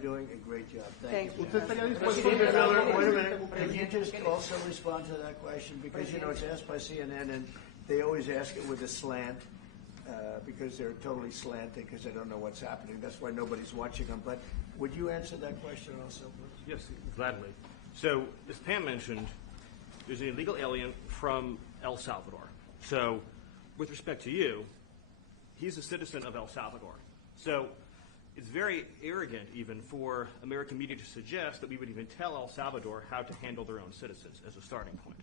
doing a great job. Thank you. ¿Usted estaría Wait dispuesto a minute. Can you just also respond to that question? Because, it's asked by CNN, and they always ask it with a slant, because they're totally slanted because they don't know what's happening. That's why nobody's watching them. But would you answer that question also, please? Yes, gladly. So, as Pam mentioned, there's an illegal alien from El Salvador. So, with respect to you, he's a citizen of El Salvador. So, it's very arrogant even for American media to suggest that we would even tell El Salvador how to handle their own citizens as a starting point.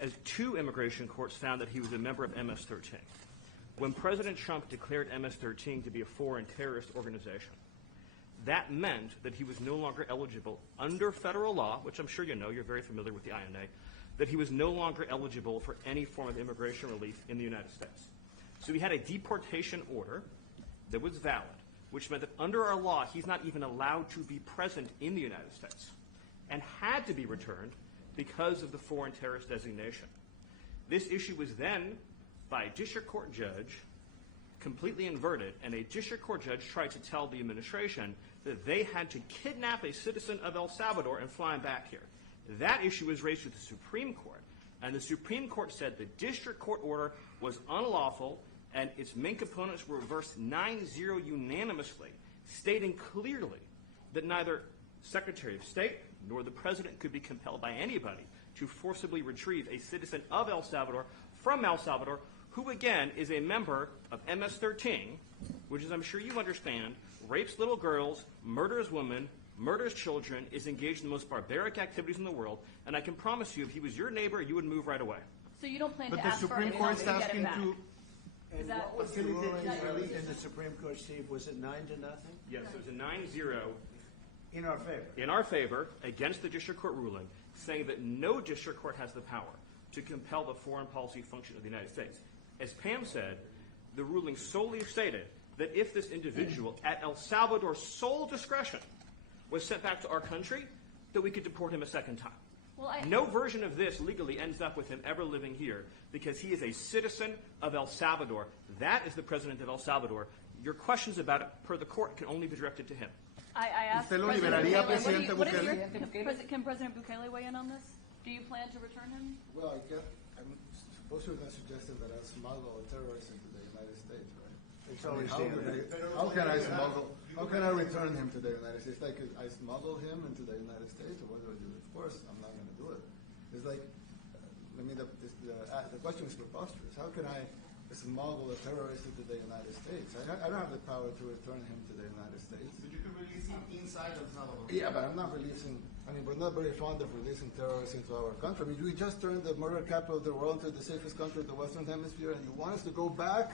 As 2 immigration courts found that he was a member of MS-13. When President Trump declared MS-13 to be a foreign terrorist organization, that meant that he was no longer eligible under federal law, which I'm sure you know, you're very familiar with the INA, that he was no longer eligible for any form of immigration relief in the United States. So he had a deportation order that was valid, which meant that under our law, he's not even allowed to be present in the United States and had to be returned because of the foreign terrorist designation. This issue was then, by a district court judge, completely inverted, and a district court judge tried to tell the administration that they had to kidnap a citizen of El Salvador and fly him back here. That issue was raised to the Supreme Court, and the Supreme Court said the district court order was unlawful, and its main components were reversed 9-0 unanimously, stating clearly that neither Secretary of State nor the President could be compelled by anybody to forcibly retrieve a citizen of El Salvador from El Salvador, who again is a member of MS-13, which, as I'm sure you understand, rapes little girls, murders women, murders children, is engaged in the most barbaric activities in the world, and I can promise you if he was your neighbor, you would move right away. So you don't plan But to the ask Supreme for Court's to get asking him back? to... And Is that- what was the Is ruling that- in the Supreme Court, Steve? Was it 9-0? Yes, it was a 9-0 In our favor. in our favor against the district court ruling, saying that no district court has the power to compel the foreign policy function of the United States. As Pam said, the ruling solely stated that if this individual, at El Salvador's sole discretion, was sent back to our country, that we could deport him a second time. Well, No version of this legally ends up with him ever living here because he is a citizen of El Salvador. That is the president of El Salvador. Your questions about it, per the court, can only be directed to him. I asked ¿Usted lo President liberaría, Bukele, Presidente what is your- Bukele? Can President Bukele weigh in on this? Do you plan to return him? Well, I'm supposed to have suggested that I smuggle a terrorist into the United States, right? It's always how can I smuggle? How can I return him to the United States? Like I smuggle him into the United States, or what do I do? Of course, I'm not going to do it. It's like, the question is preposterous. How can I smuggle a terrorist into the United States? I don't have the power to return him to the United States. But you can release him inside El Salvador. Yeah, but I'm not releasing. I mean, we're not very fond of releasing terrorists into our country. I mean, we just turned the murder capital of the world into the safest country of the Western Hemisphere, and you want us to go back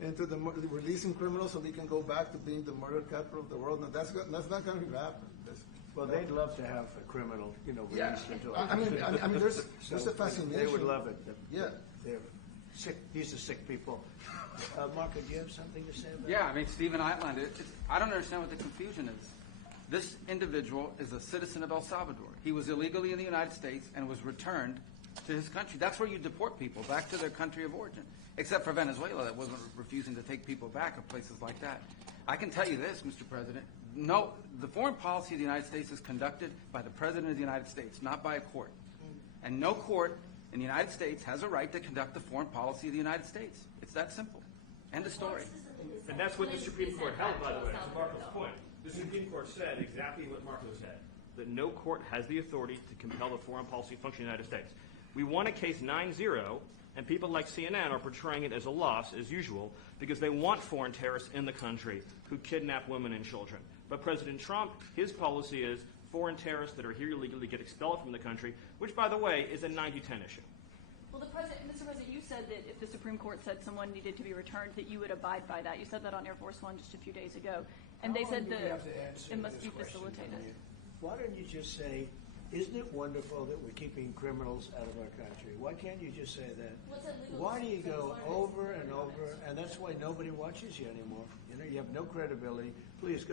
into releasing criminals so we can go back to being the murder capital of the world? No, that's not going to happen. Well, they'd love to have a criminal, released into our I mean, there's a fascination. They would love it. Yeah. They're sick. These are sick people. Marco, do you have something to say about Yeah, I mean, Stephen outlined it. I don't understand what the confusion is. This individual is a citizen of El Salvador. He was illegally in the United States and was returned to his country. That's where you deport people, back to their country of origin, except for Venezuela that wasn't refusing to take people back, or places like that. I can tell you this, Mr. President. No, the foreign policy of the United States is conducted by the President of the United States, not by a court. And no court in the United States has a right to conduct the foreign policy of the United States. It's that simple. End of story. And that's what the Supreme Court held, by the way, to Marco's point. The Supreme Court said exactly what Marco said, that no court has the authority to compel the foreign policy function of the United States. We won a case 9-0, and people like CNN are portraying it as a loss, as usual, because they want foreign terrorists in the country who kidnap women and children. But President Trump, his policy is foreign terrorists that are here illegally get expelled from the country, which, by the way, is a 90-10 issue. Well, Mr. President, you said that if the Supreme Court said someone needed to be returned, that you would abide by that. You said that on Air Force One just a few days ago. And they said that it must be facilitated. Why don't you just say, isn't it wonderful that we're keeping criminals out of our country? Why can't you just say that? Why do you go over and over? And that's why nobody watches you anymore. You have no credibility. Please go.